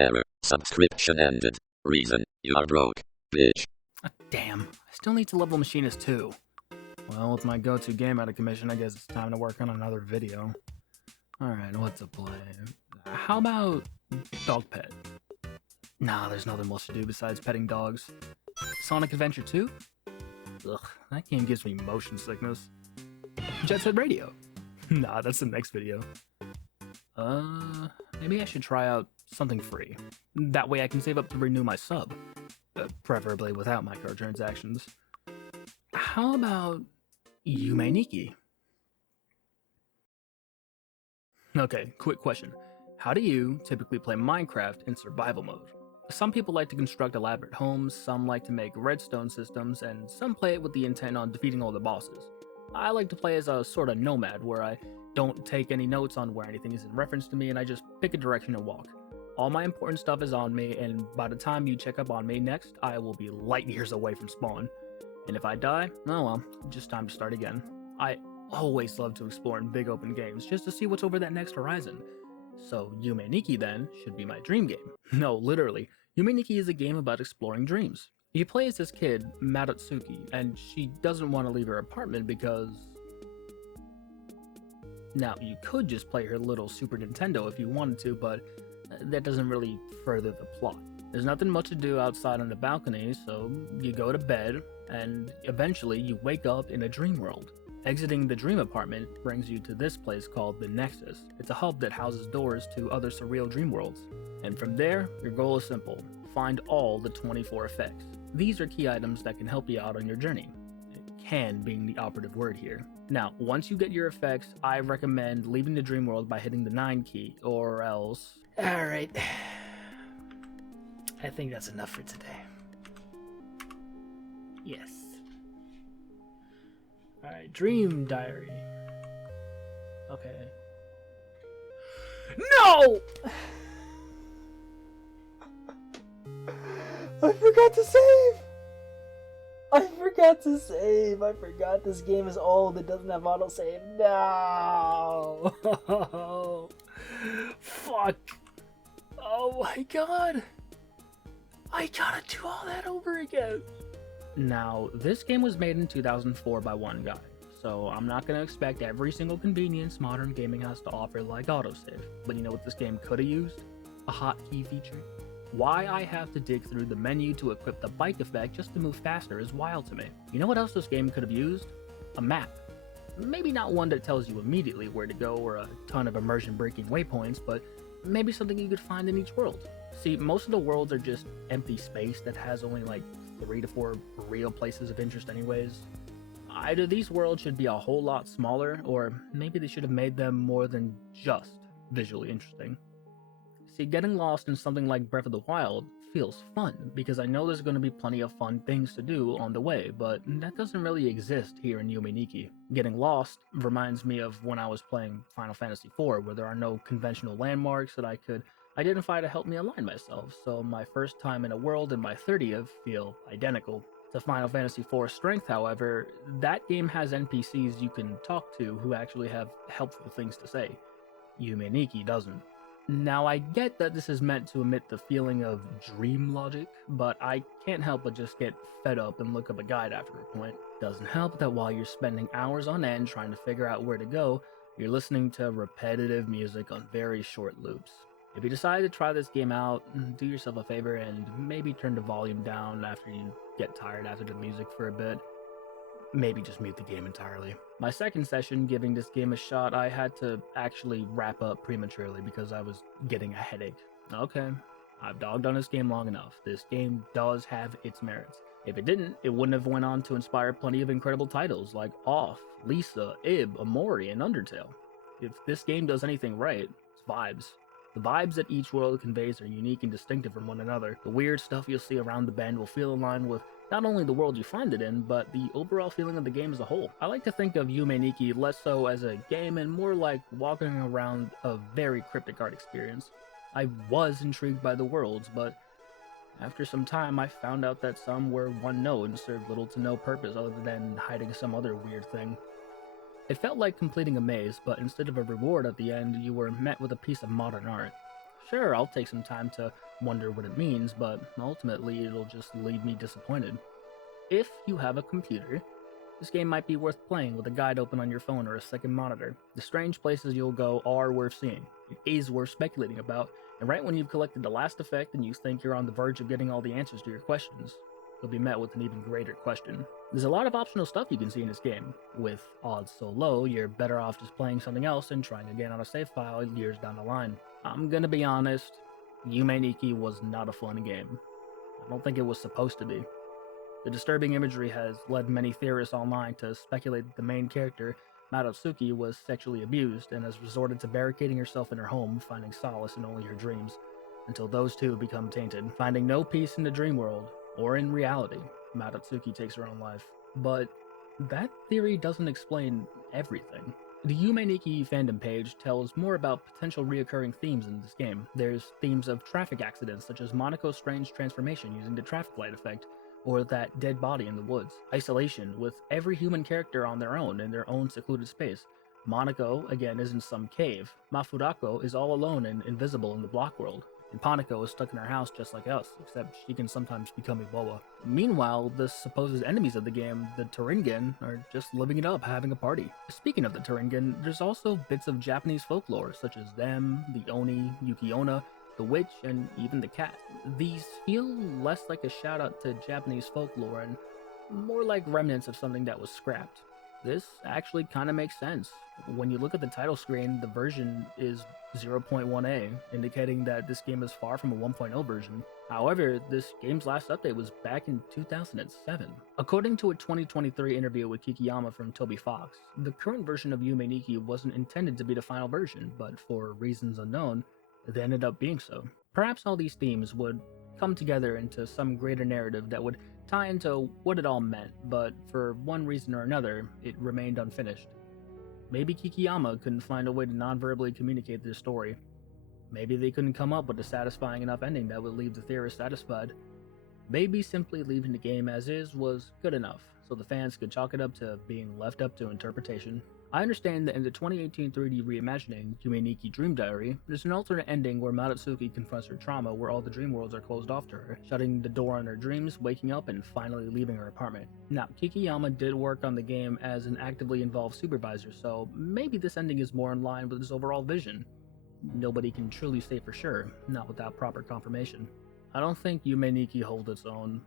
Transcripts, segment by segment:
Error. Subscription ended. Reason. You are broke. Bitch. Damn. I still need to level Machinist 2. Well, with my go-to game out of commission, I guess it's time to work on another video. Alright, what to play? How about Dog Pet? Nah, there's nothing much to do besides petting dogs. Sonic Adventure 2? Ugh, that game gives me motion sickness. Jet Set Radio? Nah, that's the next video. Maybe I should try out something free. That way I can save up to renew my sub. Preferably without microtransactions. How about Yume Nikki? Okay, quick question. How do you typically play Minecraft in survival mode? Some people like to construct elaborate homes, some like to make redstone systems, and some play it with the intent on defeating all the bosses. I like to play as a sort of nomad, where I don't take any notes on where anything is in reference to me and I just pick a direction and walk. All my important stuff is on me, and by the time you check up on me next, I will be light years away from spawn. And if I die, oh well, just time to start again. I always love to explore in big open games, just to see what's over that next horizon. So Yume Nikki then should be my dream game. No, literally, Yume Nikki is a game about exploring dreams. You play as this kid, Madatsuki, and she doesn't want to leave her apartment because... Now, you could just play her little Super Nintendo if you wanted to, but that doesn't really further the plot. There's nothing much to do outside on the balcony, so you go to bed, and eventually you wake up in a dream world. Exiting the dream apartment brings you to this place called the Nexus. It's a hub that houses doors to other surreal dream worlds. And from there, your goal is simple. Find all the 24 effects. These are key items that can help you out on your journey. Can being the operative word here. Now, once you get your effects, I recommend leaving the dream world by hitting the 9 key, or else... Alright. I think that's enough for today. Yes. Alright, Dream Diary. Okay. No! I forgot to save! I forgot this game is old. It doesn't have autosave. No! Fuck. Oh my god. I gotta do all that over again. Now, this game was made in 2004 by one guy, so I'm not gonna expect every single convenience modern gaming has to offer like autosave. But you know what this game could have used? A hotkey feature. Why I have to dig through the menu to equip the bike effect just to move faster is wild to me. You know what else this game could have used? A map. Maybe not one that tells you immediately where to go or a ton of immersion-breaking waypoints, but maybe something you could find in each world. See, most of the worlds are just empty space that has only like 3 to 4 real places of interest anyways. Either these worlds should be a whole lot smaller, or maybe they should have made them more than just visually interesting. See, getting lost in something like Breath of the Wild feels fun, because I know there's going to be plenty of fun things to do on the way, but that doesn't really exist here in Yume Nikki. Getting lost reminds me of when I was playing Final Fantasy IV, where there are no conventional landmarks that I could identify to help me align myself, so my first time in a world and my 30th feel identical. To Final Fantasy IV's strength, however, that game has NPCs you can talk to who actually have helpful things to say. Yume Nikki doesn't. Now, I get that this is meant to emit the feeling of dream logic, but I can't help but just get fed up and look up a guide after a point. Doesn't help that while you're spending hours on end trying to figure out where to go, you're listening to repetitive music on very short loops. If you decide to try this game out, do yourself a favor and maybe turn the volume down after you get tired after the music for a bit. Maybe just mute the game entirely. My second session giving this game a shot, I had to actually wrap up prematurely because I was getting a headache. Okay, I've dogged on this game long enough. This game does have its merits. If it didn't, it wouldn't have went on to inspire plenty of incredible titles like Off, Lisa, Ib, Amori, and Undertale. If this game does anything right, it's vibes. The vibes that each world conveys are unique and distinctive from one another. The weird stuff you'll see around the bend will feel in line with not only the world you find it in, but the overall feeling of the game as a whole. I like to think of Yume Nikki less so as a game and more like walking around a very cryptic art experience. I was intrigued by the worlds, but after some time I found out that some were one note and served little to no purpose other than hiding some other weird thing. It felt like completing a maze, but instead of a reward at the end, you were met with a piece of modern art. Sure, I'll take some time to wonder what it means, but ultimately it'll just leave me disappointed. If you have a computer, this game might be worth playing with a guide open on your phone or a second monitor. The strange places you'll go are worth seeing. It is worth speculating about, and right when you've collected the last effect and you think you're on the verge of getting all the answers to your questions, you'll be met with an even greater question. There's a lot of optional stuff you can see in this game. With odds so low, you're better off just playing something else and trying again on a save file years down the line. I'm gonna be honest, Yume Nikki was not a fun game. I don't think it was supposed to be. The disturbing imagery has led many theorists online to speculate that the main character, Madotsuki, was sexually abused and has resorted to barricading herself in her home, finding solace in only her dreams, until those two become tainted. Finding no peace in the dream world, or in reality, Madotsuki takes her own life. But that theory doesn't explain everything. The Yume Nikki fandom page tells more about potential reoccurring themes in this game. There's themes of traffic accidents, such as Monaco's strange transformation using the traffic light effect, or that dead body in the woods. Isolation, with every human character on their own in their own secluded space. Monako, again, is in some cave. Mafurako is all alone and invisible in the block world. And Panako is stuck in her house just like us, except she can sometimes become a boa. Meanwhile, the supposed enemies of the game, the Turingen, are just living it up, having a party. Speaking of the Turingen, there's also bits of Japanese folklore, such as them, the Oni, Yukiona, the witch, and even the cat. These feel less like a shout out to Japanese folklore and more like remnants of something that was scrapped. This actually kind of makes sense. When you look at the title screen, the version is 0.1a, indicating that this game is far from a 1.0 version. However, this game's last update was back in 2007. According to a 2023 interview with Kikiyama from Toby Fox, the current version of Yume Nikki wasn't intended to be the final version, but for reasons unknown, they ended up being so. Perhaps all these themes would come together into some greater narrative that would tie into what it all meant, but for one reason or another, it remained unfinished. Maybe Kikiyama couldn't find a way to non-verbally communicate this story. Maybe they couldn't come up with a satisfying enough ending that would leave the theorist satisfied. Maybe simply leaving the game as is was good enough, so the fans could chalk it up to being left up to interpretation. I understand that in the 2018 3D reimagining, Yume Nikki Dream Diary, there's an alternate ending where Madotsuki confronts her trauma where all the dream worlds are closed off to her, shutting the door on her dreams, waking up, and finally leaving her apartment. Now, Kikiyama did work on the game as an actively involved supervisor, so maybe this ending is more in line with his overall vision. Nobody can truly say for sure, not without proper confirmation. I don't think Yume Nikki holds its own,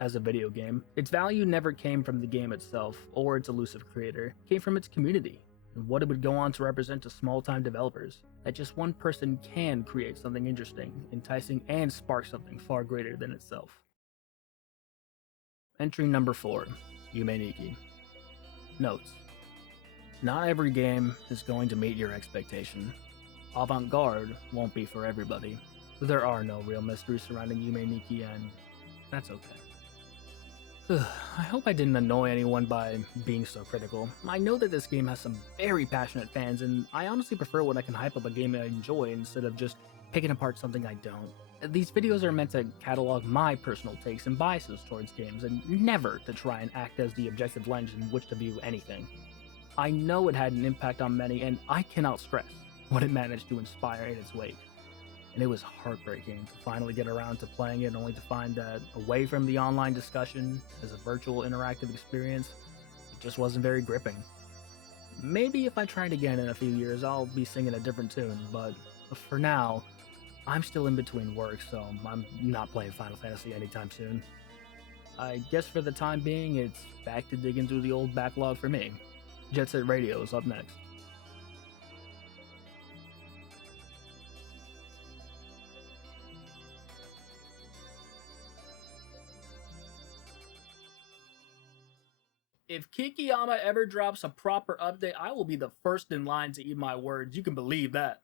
as a video game. Its value never came from the game itself or its elusive creator. It came from its community and what it would go on to represent to small-time developers. That just one person can create something interesting, enticing, and spark something far greater than itself. Entry number 4, Yume Nikki. Notes: not every game is going to meet your expectation. Avant-garde won't be for everybody. There are no real mysteries surrounding Yume Nikki, and that's okay. I hope I didn't annoy anyone by being so critical. I know that this game has some very passionate fans, and I honestly prefer when I can hype up a game I enjoy instead of just picking apart something I don't. These videos are meant to catalog my personal takes and biases towards games, and never to try and act as the objective lens in which to view anything. I know it had an impact on many, and I cannot stress what it managed to inspire in its wake. And it was heartbreaking to finally get around to playing it, only to find that away from the online discussion as a virtual interactive experience, it just wasn't very gripping. Maybe if I tried again in a few years, I'll be singing a different tune, but for now, I'm still in between work, so I'm not playing Final Fantasy anytime soon. I guess for the time being, it's back to digging through the old backlog for me. Jet Set Radio is up next. If Kikiyama ever drops a proper update, I will be the first in line to eat my words. You can believe that.